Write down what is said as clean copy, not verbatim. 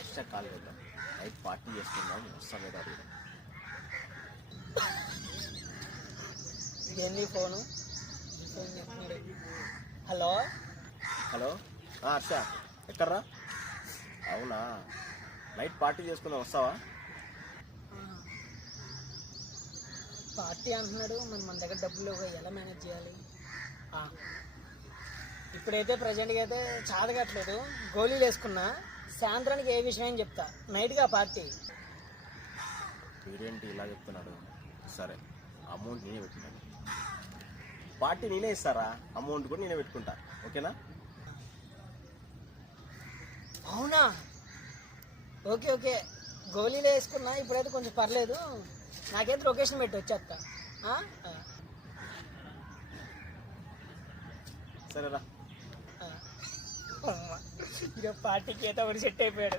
Extra call చేద్దాం, night party చేసుకుందాం, వస్తాం ఏదో అడుగుదాం. ఏంది ఫోను? హలో హలో, హర్ష ఎక్కడ్రా? అవునా, నైట్ పార్టీ చేసుకుందాం, వస్తావా? పార్టీ అంటున్నాడు, మరి మన దగ్గర డబ్బులు లేవు, ఎలా మేనేజ్ చేయాలి? ఇప్పుడైతే ప్రజెంట్గా అయితే చాదగట్లేదు, గోళీలు వేసుకున్నా. సాయంత్రానికి ఏ విషయం అని చెప్తా, నైట్గా పార్టీ. వీడేంటి ఇలా చెప్తున్నాడు? సరే, అమౌంట్ నేనే పెట్టుకుంటాను, పార్టీ నేనే ఇస్తారా, అమౌంట్ కూడా నేనే పెట్టుకుంటా, ఓకేనా? అవునా, ఓకే ఓకే. గోళీలు వేసుకున్నా, ఇప్పుడైతే కొంచెం పర్లేదు. నాకైతే లొకేషన్ పెట్టి వచ్చేస్తా. సరేరా. ఇక పార్టీకి అయితే ఒకటి సెట్ అయిపోయాడు.